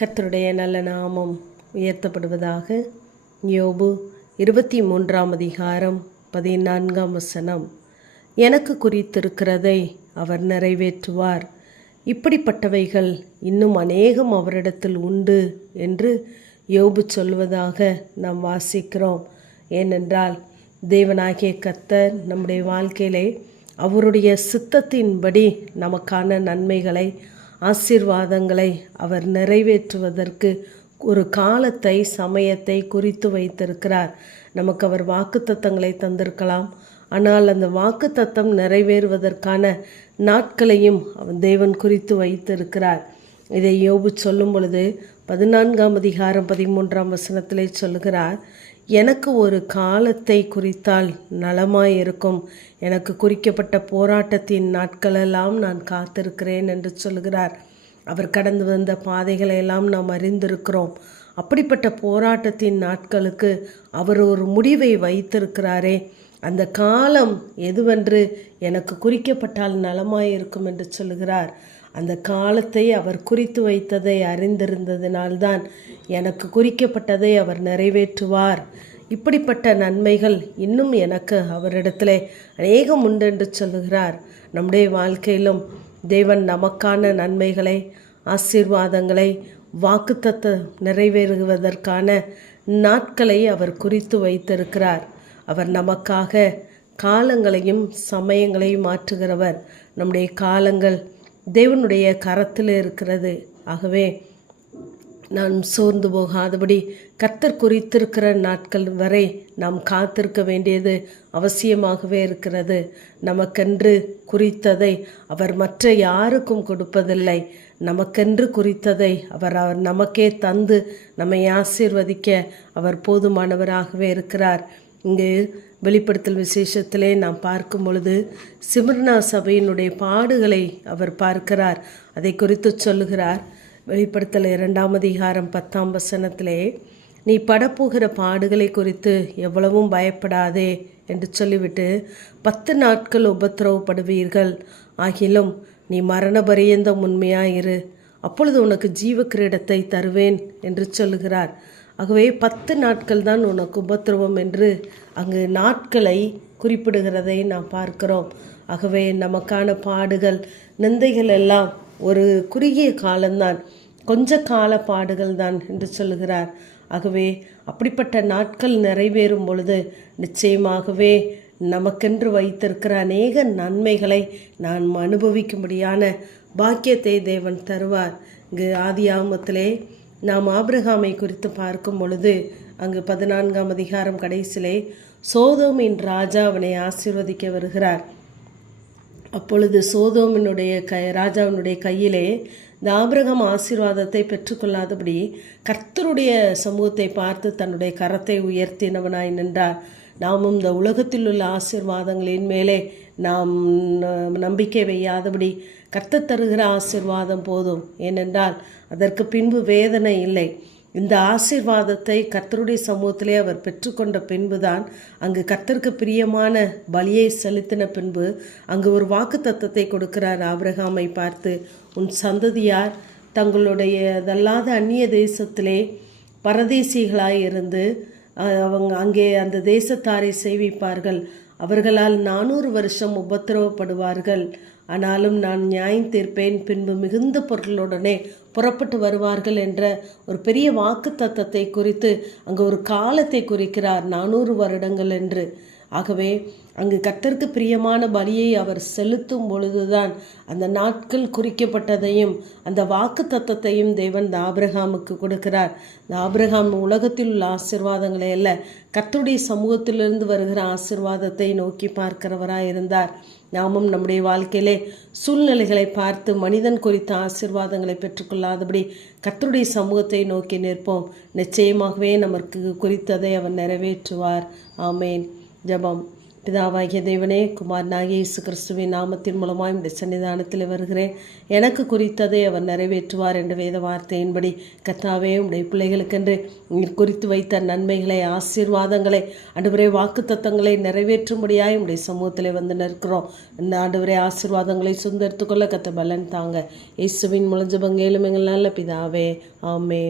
கர்த்தருடைய நல்ல நாமம் உயர்த்தப்படுவதாக. யோபு 23ஆம் அதிகாரம் 14ஆம் வசனம். எனக்கு குறித்திருக்கிறதை அவர் நிறைவேற்றுவார், இப்படிப்பட்டவைகள் இன்னும் அநேகம் அவரிடத்தில் உண்டு என்று யோபு சொல்வதாக நாம் வாசிக்கிறோம். ஏனென்றால் தேவனாகிய கர்த்தர் நம்முடைய வாழ்க்கையிலே அவருடைய சித்தத்தின்படி நமக்கான நன்மைகளை, ஆசீர்வாதங்களை அவர் நிறைவேற்றுவதற்கு ஒரு காலத்தை, சமயத்தை குறித்து வைத்திருக்கிறார். நமக்கு அவர் வாக்குத்தத்தங்களை தந்திருக்கலாம். ஆனால் அந்த வாக்குத்தத்தம் நிறைவேறுவதற்கான நாட்களையும் அவன் தேவன் குறித்து வைத்திருக்கிறார். இதை யோபு சொல்லும் பொழுது 14ஆம் அதிகாரம் 13ஆம் வசனத்திலே சொல்லுகிறார், எனக்கு ஒரு காலத்தை குறித்தால் நலமாயிருக்கும், எனக்கு குறிக்கப்பட்ட போராட்டத்தின் நாட்களெல்லாம் நான் காத்திருக்கிறேன் என்று சொல்கிறார். அவர் கடந்து வந்த பாதைகளையெல்லாம் நாம் அறிந்திருக்கிறோம். அப்படிப்பட்ட போராட்டத்தின் நாட்களுக்கு அவர் ஒரு முடிவை வைத்திருக்கிறாரே, அந்த காலம் எதுவென்று எனக்கு குறிக்கப்பட்டால் நலமாயிருக்கும் என்று சொல்கிறார். அந்த காலத்தை அவர் குறித்து வைத்ததை அறிந்திருந்ததினால்தான் எனக்கு குறிக்கப்பட்டதை அவர் நிறைவேற்றுவார், இப்படிப்பட்ட நன்மைகள் இன்னும் எனக்கு அவரிடத்திலே அநேகம் உண்டு என்று சொல்லுகிறார். நம்முடைய வாழ்க்கையிலும் தேவன் நமக்கான நன்மைகளை, ஆசீர்வாதங்களை, வாக்குத்தத்த நிறைவேறுவதற்கான நாட்களை அவர் குறித்து வைத்திருக்கிறார். அவர் நமக்காக காலங்களையும் சமயங்களையும் மாற்றுகிறவர். நம்முடைய காலங்கள் தேவனுடைய கரத்தில் இருக்கிறது. ஆகவே நாம் சோர்ந்து போகாதபடி கர்த்தர் குறித்திருக்கிற நாட்கள் வரை நாம் காத்திருக்க வேண்டியது அவசியமாகவே இருக்கிறது. நமக்கென்று குறித்ததை அவர் மற்ற யாருக்கும் கொடுப்பதில்லை. நமக்கென்று குறித்ததை அவர் நமக்கே தந்து நம்மை ஆசீர்வதிக்க அவர் போதுமானவராகவே இருக்கிறார். இங்கு வெளிப்படுத்தல் விசேஷத்திலே நாம் பார்க்கும் பொழுது சிமிர்னா சபையினுடைய பாடுகளை அவர் பார்க்கிறார். அதை குறித்து சொல்லுகிறார். வெளிப்படுத்தல் 2ஆம் அதிகாரம் 10ஆம் வசனத்திலே, நீ படப்போகிற பாடுகளை குறித்து எவ்வளவும் பயப்படாதே என்று சொல்லிவிட்டு, 10 நாட்கள் உபத்திரவப்படுவீர்கள், ஆகிலும் நீ மரண பரியந்தம் உண்மையாயிரு, அப்பொழுது உனக்கு ஜீவ கிரீடத்தை தருவேன் என்று சொல்லுகிறார். ஆகவே 10 நாட்கள் தான் உனக்கு உபத்திரவம் என்று அங்கு நாட்களை குறிப்பிடுகிறதை நாம் பார்க்கிறோம். ஆகவே நமக்கான பாடுகள், நிந்தைகள் எல்லாம் ஒரு குறுகிய காலம்தான், கொஞ்ச கால பாடுகள் தான் என்று சொல்லுகிறார். ஆகவே அப்படிப்பட்ட நாட்கள் நிறைவேறும் பொழுது நிச்சயமாகவே நமக்கென்று வைத்திருக்கிற அநேக நன்மைகளை நாம் அனுபவிக்கும்படியான பாக்கியத்தை தேவன் தருவார். இங்கு ஆதியாகமத்திலே நாம் ஆபிரகாமை குறித்து பார்க்கும் பொழுது அங்கு 14ஆம் அதிகாரம் கடைசியிலே சோதோமின் ராஜா அவனை ஆசீர்வதிக்க வருகிறார். அப்பொழுது சோதோமினுடைய ராஜாவினுடைய கையிலே இந்த ஆபிரகாம் ஆசீர்வாதத்தை பெற்றுக்கொள்ளாதபடி கர்த்தருடைய சமூகத்தை பார்த்து தன்னுடைய கரத்தை உயர்த்தினவனாய் நின்றார். நாமும் இந்த உலகத்தில் உள்ள ஆசீர்வாதங்களின் மேலே நாம் நம்பிக்கை வையாதபடி கர்த்தர் தருகிற ஆசீர்வாதம் போதும். ஏனென்றால் அதற்கு பின்பு வேதனை இல்லை. இந்த ஆசீர்வாதத்தை கர்த்தருடைய சமூகத்திலே அவர் பெற்றுக்கொண்ட பின்புதான் அங்கு கர்த்தருக்கு பிரியமான பலியை செலுத்தின பின்பு அங்கு ஒரு வாக்குத்தத்தத்தை கொடுக்கிறார். ஆபிரகாமை பார்த்து, உன் சந்ததியார் தங்களுடையதல்லாத அந்நிய தேசத்திலே பரதேசிகளாய் இருந்து அவங்க அங்கே அந்த தேசத்தாரை சேவிப்பார்கள், அவர்களால் 400 வருஷம் உபத்திரவப்படுவார்கள், ஆனாலும் நான் நியாயம் தீர்ப்பேன், பின்பு மிகுந்த பொருளுடனே புறப்பட்டு வருவார்கள் என்ற ஒரு பெரிய வாக்கு தத்தத்தை குறித்து அங்கு ஒரு காலத்தை குறிக்கிறார், 400 வருடங்கள் என்று. ஆகவே அங்கு கர்த்தருக்கு பிரியமான பலியை அவர் செலுத்தும் பொழுதுதான் அந்த நாட்கள் குறிக்கப்பட்டதையும் அந்த வாக்கு தத்தத்தையும் தேவன் இந்த ஆபிரகாமுக்கு கொடுக்கிறார். இந்த ஆபிரகாம் உலகத்தில் உள்ள ஆசீர்வாதங்களை அல்ல, கர்த்தருடைய சமூகத்திலிருந்து வருகிற ஆசீர்வாதத்தை நோக்கி பார்க்கிறவராய் இருந்தார். நாமும் நம்முடைய வாழ்க்கையிலே சூழ்நிலைகளை பார்த்து மனிதன் குறித்த ஆசீர்வாதங்களை பெற்றுக்கொள்ளாதபடி கர்த்தருடைய சமூகத்தை நோக்கி நிற்போம். நிச்சயமாகவே நமக்கு குறித்ததை அவர் நிறைவேற்றுவார். ஆமேன். ஜெபம். பிதாவாகிய தேவனே, குமாரனாகிய இயேசு கிறிஸ்துவின் நாமத்தின் மூலமாய் உடைய சன்னிதானத்தில் வருகிறேன். எனக்கு குறித்ததை அவர் நிறைவேற்றுவார் என்ற வேத வார்த்தையின்படி கர்த்தாவே, உடைய பிள்ளைகளுக்கென்று நீர் குறித்து வைத்த நன்மைகளை, ஆசீர்வாதங்களை, ஆண்டவரே வாக்குத்தத்தங்களை நிறைவேற்றும்படியாய் உடைய சமூகத்தில் வந்து நிற்கிறோம். இந்த ஆண்டவரே ஆசீர்வாதங்களை சுந்தரித்துக்கொள்ள கத்த பலன் தாங்க. இயேசுவின் மூலம் ஜெபம் கேளும் எங்கள் நல்ல பிதாவே, ஆமென்.